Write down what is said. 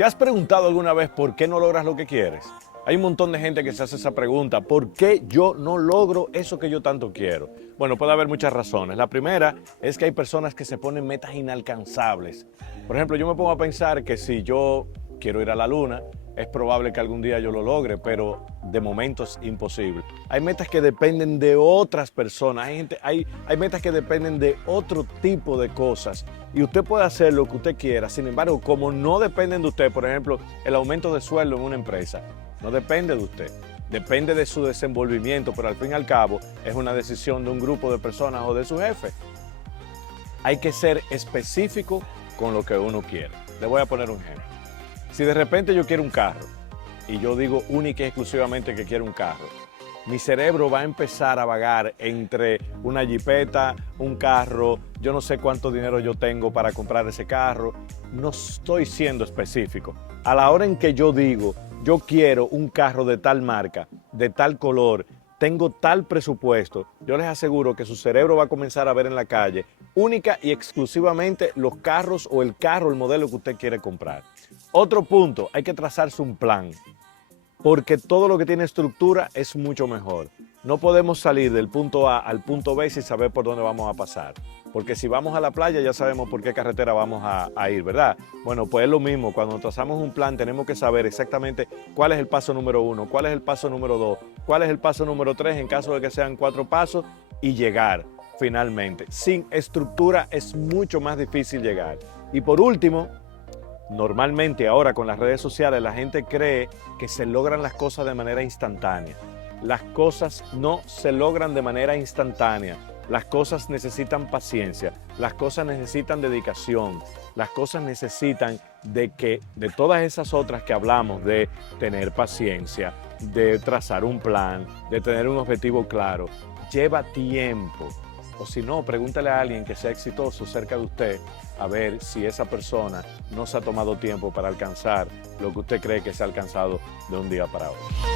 ¿Te has preguntado alguna vez por qué no logras lo que quieres? Hay un montón de gente que se hace esa pregunta, ¿por qué yo no logro eso que yo tanto quiero? Bueno, puede haber muchas razones. La primera es que hay personas que se ponen metas inalcanzables. Por ejemplo, yo me pongo a pensar que si yo quiero ir a la luna, es probable que algún día yo lo logre, pero de momento es imposible. Hay metas que dependen de otras personas, hay metas que dependen de otro tipo de cosas y usted puede hacer lo que usted quiera. Sin embargo, como no dependen de usted, por ejemplo, el aumento de sueldo en una empresa, no depende de usted, depende de su desenvolvimiento, pero al fin y al cabo es una decisión de un grupo de personas o de su jefe. Hay que ser específico con lo que uno quiere. Le voy a poner un ejemplo. Si de repente yo quiero un carro y yo digo única y exclusivamente que quiero un carro, mi cerebro va a empezar a vagar entre una jipeta, un carro, yo no sé cuánto dinero yo tengo para comprar ese carro, no estoy siendo específico. A la hora en que yo digo, yo quiero un carro de tal marca, de tal color, tengo tal presupuesto, yo les aseguro que su cerebro va a comenzar a ver en la calle única y exclusivamente los carros o el carro, el modelo que usted quiere comprar. Otro punto, hay que trazarse un plan, porque todo lo que tiene estructura es mucho mejor. No podemos salir del punto A al punto B sin saber por dónde vamos a pasar, porque si vamos a la playa ya sabemos por qué carretera vamos a ir, ¿verdad? Bueno, pues es lo mismo, cuando trazamos un plan tenemos que saber exactamente cuál es el paso número 1, cuál es el paso número 2, cuál es el paso número 3 en caso de que sean 4 pasos y llegar finalmente. Sin estructura es mucho más difícil llegar. Y por último, normalmente ahora con las redes sociales la gente cree que se logran las cosas de manera instantánea. Las cosas no se logran de manera instantánea. Las cosas necesitan paciencia, las cosas necesitan dedicación, las cosas necesitan de todas esas otras que hablamos, de tener paciencia, de trazar un plan, de tener un objetivo claro, lleva tiempo. O si no, pregúntale a alguien que sea exitoso cerca de usted a ver si esa persona no se ha tomado tiempo para alcanzar lo que usted cree que se ha alcanzado de un día para otro.